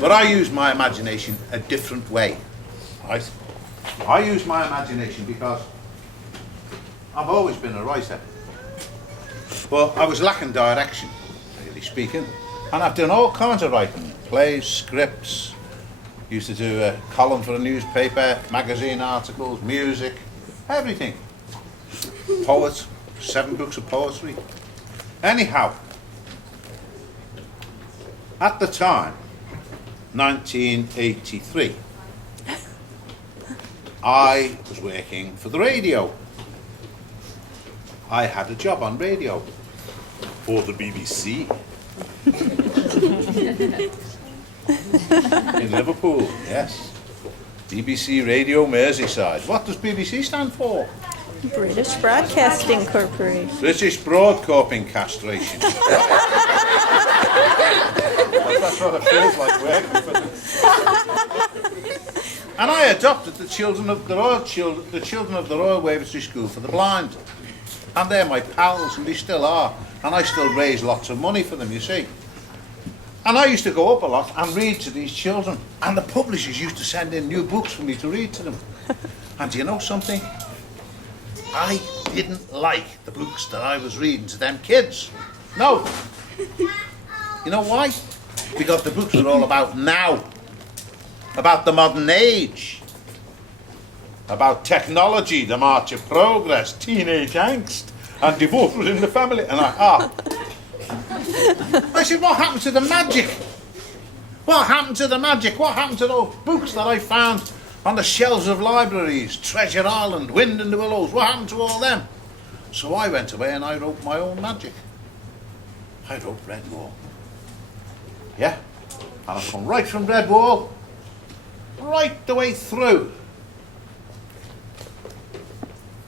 But I use my imagination a different way, right? I use my imagination because I've always been a writer. But I was lacking direction, really speaking. And I've done all kinds of writing. Plays, scripts. Used to do a column for a newspaper, magazine articles, music, everything. Poet, 7 books of poetry. Anyhow, at the time, 1983, I was working for the radio. I had a job on radio for the BBC in Liverpool, yes. BBC Radio Merseyside. What does BBC stand for? British Broadcasting Corporation. British Broadcasting Castration. That's what it feels like working for them. And I adopted the children of the Royal Wavertree School for the Blind. And they're my pals, and they still are. And I still raise lots of money for them, you see. And I used to go up a lot and read to these children. And the publishers used to send in new books for me to read to them. And do you know something? I didn't like the books that I was reading to them kids. No. You know why? Because the books were all about now. About the modern age. About technology, the march of progress, teenage angst, and divorce within the family. And I said, what happened to the magic? What happened to the magic? What happened to those books that I found on the shelves of libraries? Treasure Island, Wind in the Willows. What happened to all them? So I went away and I wrote my own magic. I wrote Redwall. Yeah. And I've come right from Redwall, right the way through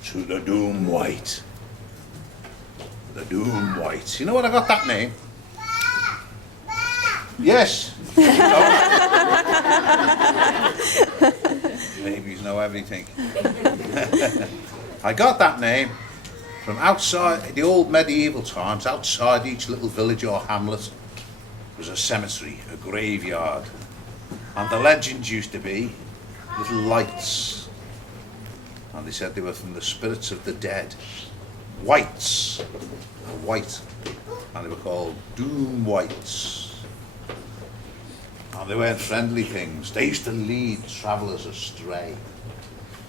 to the Doomwyte. The Doomwytes. You know what I got that name? Yes. Babies know everything. I got that name from outside the old medieval times. Outside each little village or hamlet was a cemetery, a graveyard. And the legends used to be little lights. And they said they were from the spirits of the dead. Whites. White. And they were called Doomwytes. And they weren't friendly things. They used to lead travellers astray.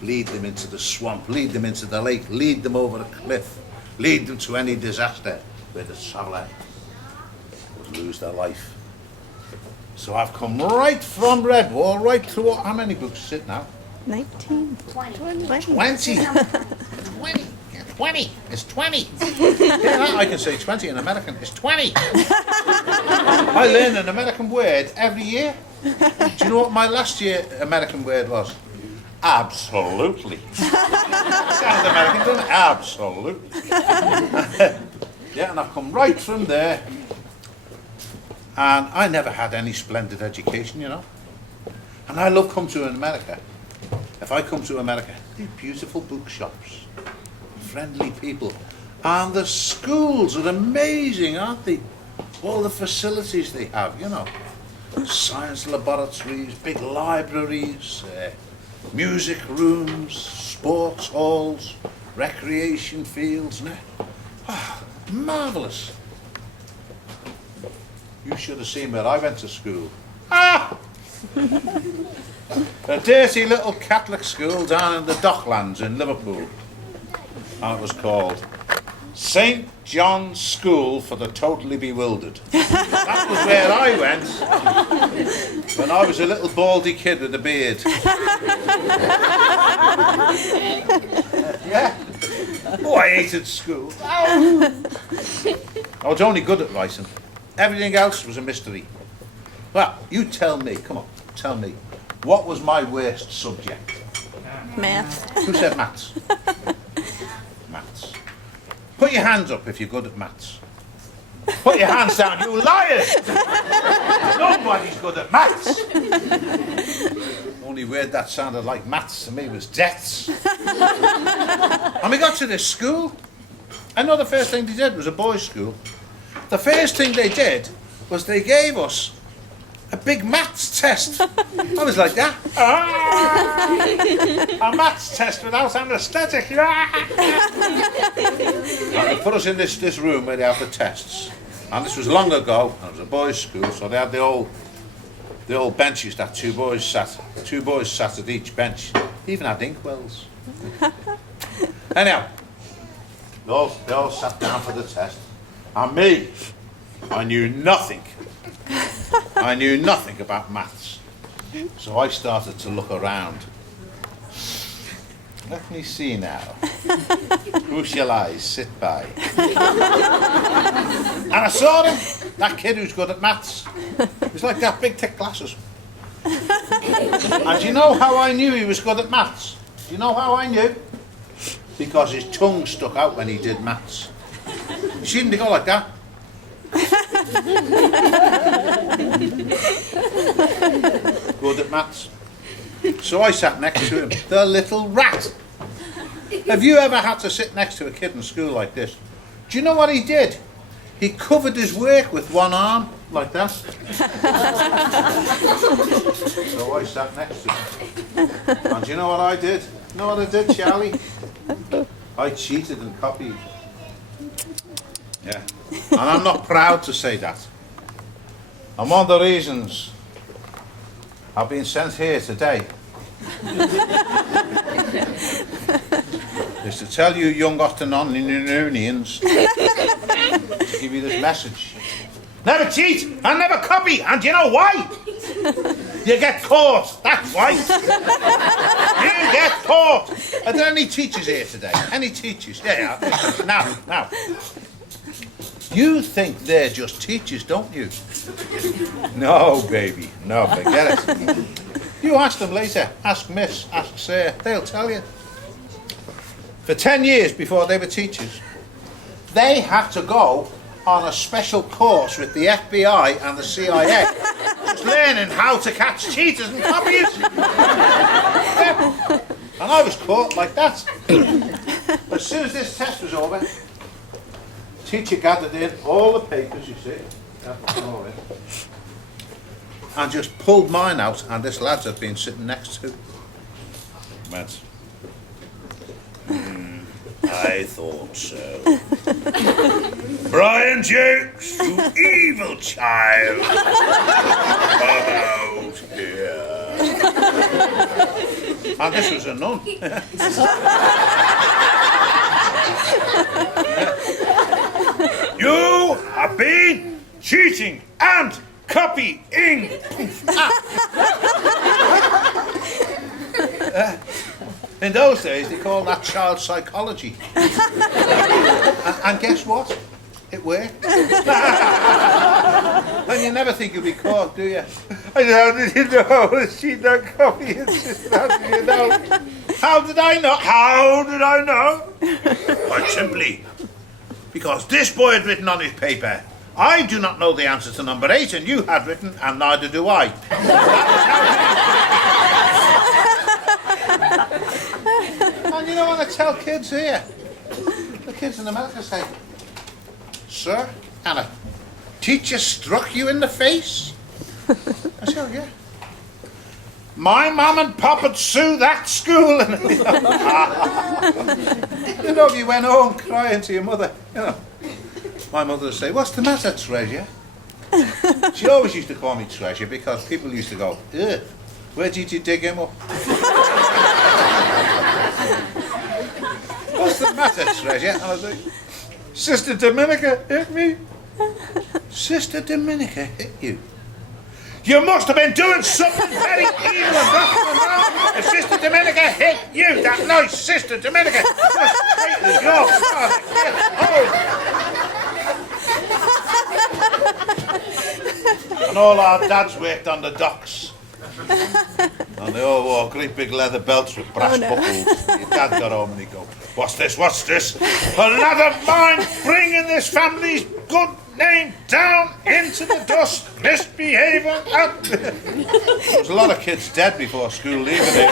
Lead them into the swamp, lead them into the lake, lead them over a cliff, lead them to any disaster where the traveller would lose their life. So I've come right from Redwall, right through how many books is it now? 19. 20. 20. It's 20. Yeah, I can say 20 in American. It's 20. I learn an American word every year. Do you know what my last year American word was? Absolutely. Sounds American, doesn't it? Absolutely. Yeah, and I've come right from there. And I never had any splendid education, you know. And I love coming to America. If I come to America, these beautiful bookshops, friendly people, and the schools are amazing, aren't they? All the facilities they have, you know. Science laboratories, big libraries, music rooms, sports halls, recreation fields. Marvellous. You should have seen where I went to school. A dirty little Catholic school down in the Docklands in Liverpool. And it was called St. John's School for the Totally Bewildered. That was where I went when I was a little baldy kid with a beard. Yeah. Oh, I hated school. I was only good at writing. Everything else was a mystery. Well, you tell me, come on, tell me, what was my worst subject? Maths. Who said maths? Maths. Put your hands up if you're good at maths. Put your hands down, you liars! Nobody's good at maths. The only word that sounded like maths to me was deaths. And we got to this school. I know the first thing they did was a boys' school. The first thing they did was they gave us a big maths test. I was like that. A maths test without anaesthetic. They put us in this room where they have the tests. And this was long ago, and it was a boys' school, so they had the old benches that two boys sat at each bench. They even had inkwells. Anyhow, they all sat down for the test. And me, I knew nothing. I knew nothing about maths. So I started to look around. Let me see now. Who shall I sit by? And I saw him, that kid who's good at maths. He's like that, big thick glasses. And do you know how I knew he was good at maths? Do you know how I knew? Because his tongue stuck out when he did maths. You see him, they go like that. Good at maths. So I sat next to him, the little rat. Have you ever had to sit next to a kid in school like this? Do you know what he did? He covered his work with one arm, like that. So I sat next to him. And do you know what I did? You know what I did, Charlie? I cheated and copied. Yeah. And I'm not proud to say that. And one of the reasons I've been sent here today is to tell you young Ottenonians to give you this message. Never cheat and never copy, and you know why? You get caught, that's why. You get caught. Are there any teachers here today? Any teachers? Yeah. Now. You think they're just teachers, don't you? No, baby. No, forget it. You ask them later. Ask Miss, ask Sir. They'll tell you. For 10 years before they were teachers, they had to go on a special course with the FBI and the CIA, just learning how to catch cheaters and copiers. Yeah. And I was caught like that. As soon as this test was over, teacher gathered in all the papers, you see, and just pulled mine out, and this lad's had been sitting next to. Went, I thought so. Brian Jacques, you evil child, come out here. And this was a nun. You have been cheating and copying. In those days, they called that child psychology. And guess what? It worked. And you never think you'll be caught, do you? How did you know she done copying? How did you know? How did I know? How did I know? Quite simply, because this boy had written on his paper, I do not know the answer to number 8, and you had written, and neither do I. And you know what I tell kids here? The kids in America say, sir, and a teacher struck you in the face? I said, oh, yeah. My mum and pop would sue that school. You know, if you went home crying to your mother, you know, my mother would say, what's the matter, Treasure? She always used to call me Treasure because people used to go, ugh, where did you dig him up? What's the matter, Treasure? And I was like, Sister Dominica hit me. Sister Dominica hit you? You must have been doing something very evil and rotten and wrong if Sister Dominica hit you. That nice Sister Dominica just straight as your father. Oh. And all our dads worked on the docks. And they all wore great big leather belts with brass buckles. Your dad got home and he'd go, what's this, what's this? A lad of mine bringing this family's good name down into the dust, misbehaving. There was a lot of kids dead before school leaving.